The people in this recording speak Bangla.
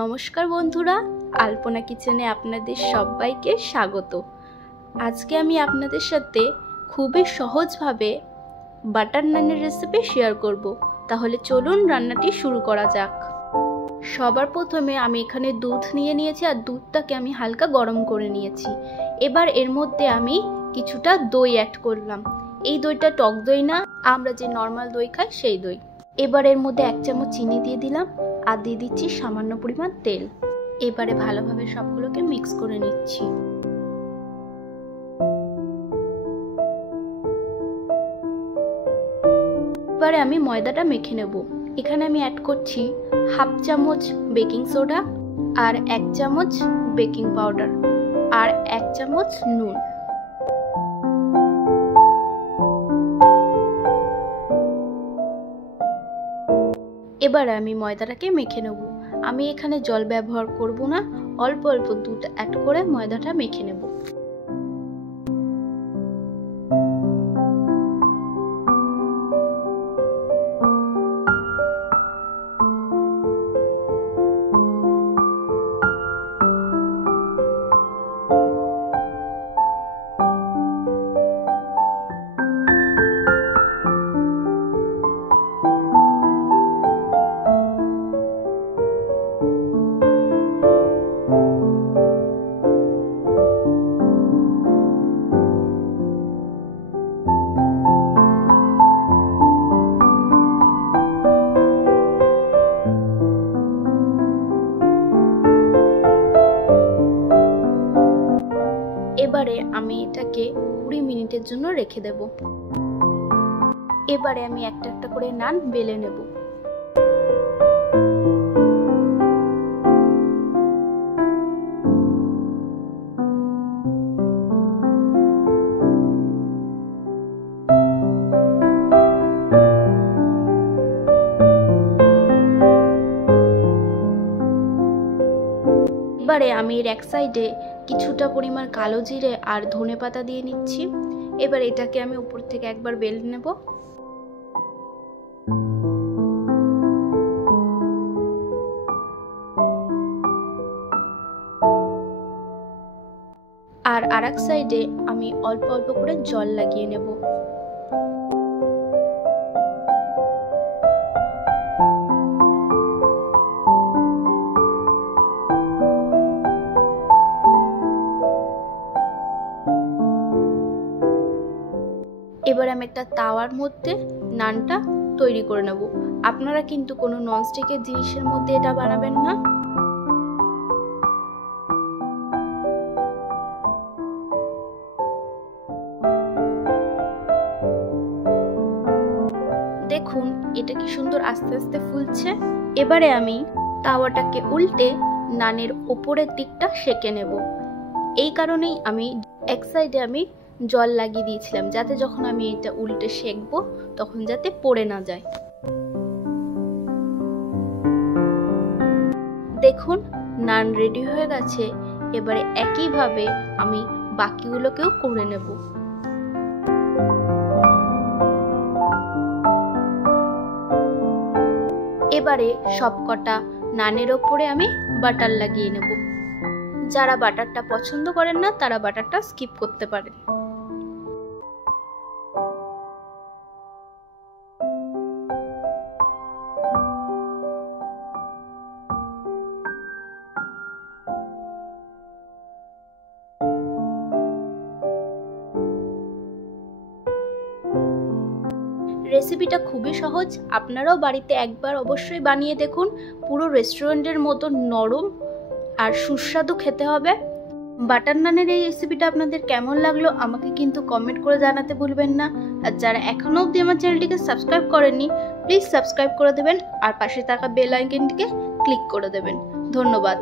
নমস্কার বন্ধুরা, আলপনা কিচেনে আপনাদের সবাইকে স্বাগত। আজকে আমি আপনাদের সাথে খুবই সহজভাবে বাটার নানের রেসিপি শেয়ার করব। তাহলে চলুন রান্নাটি শুরু করা যাক। সবার প্রথমে আমি এখানে দুধ নিয়ে নিয়েছি আর দুধটাকে আমি হালকা গরম করে নিয়েছি। এবার এর মধ্যে আমি কিছুটা দই অ্যাড করলাম। এই দইটা টক দই না, আমরা যে নর্মাল দই খাই সেই দই। এবার এর মধ্যে 1 চামচ চিনি দিয়ে দিলাম আর দিয়ে দিচ্ছি সামান্য পরিমাণ তেল। এবারে ভালোভাবে সবগুলোকে মিক্স করে নিচ্ছি। এবারে আমি ময়দাটা মেখে নেব। এখানে আমি অ্যাড করছি 1/2 চামচ বেকিং সোডা আর 1 চামচ বেকিং পাউডার আর 1 চামচ নুন। এবার আমি ময়দাটাকে মেখে নেব। আমি এখানে জল ব্যবহার করব না, অল্প অল্প দুধ অ্যাড করে ময়দাটা মেখে নেব। এবারে আমি এটাকে 20 মিনিটের জন্য রেখে দেব। এবারে আমি একটা একটা করে নান বেলে নেব। এবারে আমি এর এক সাইডে কিছুটা পরিমাণ কালো জিরে আর ধনেপাতা দিয়ে নিচ্ছি। এবার এটাকে আমি উপর থেকে একবার বেলে নেব। আর আরেক সাইডে আমি অল্প অল্প করে জল লাগিয়ে নেব। এবার আমি একটা তাওয়ার মধ্যে নানটা তৈরি করে নেব। আপনারা কিন্তু কোনো ননস্টিকের জিনিসের মধ্যে এটা বানাবেন না। দেখুন এটা কি সুন্দর আস্তে আস্তে ফুলছে। এবারে আমি তাওয়াটাকে উল্টে নানের উপরের দিকটা সেঁকে নেব। এই কারণেই আমি এক সাইডে আমি জল লাগিয়ে দিয়েছিলাম, যাতে যখন আমি এটা উল্টে সেঁকবো তখন যাতে পড়ে না যায়। দেখুন নান রেডি হয়ে গেছে। এবারে একইভাবে আমি বাকিগুলোকেও করে নেব। এবারে সবকটা নানের ওপরে আমি বাটার লাগিয়ে নেব। যারা বাটারটা পছন্দ করেন না তারা বাটারটা স্কিপ করতে পারেন। রেসিপিটা খুবই সহজ, আপনারাও বাড়িতে একবার অবশ্যই বানিয়ে দেখুন। পুরো রেস্টুরেন্টের মতো নরম আর সুস্বাদু খেতে হবে। বাটার নানের এই রেসিপিটা আপনাদের কেমন লাগলো আমাকে কিন্তু কমেন্ট করে জানাতে ভুলবেন না। আর যারা এখনো অবধি আমার চ্যানেলটিকে সাবস্ক্রাইব করেননি প্লিজ সাবস্ক্রাইব করে দেবেন আর পাশে থাকা বেল আইকনটিকে ক্লিক করে দেবেন। ধন্যবাদ।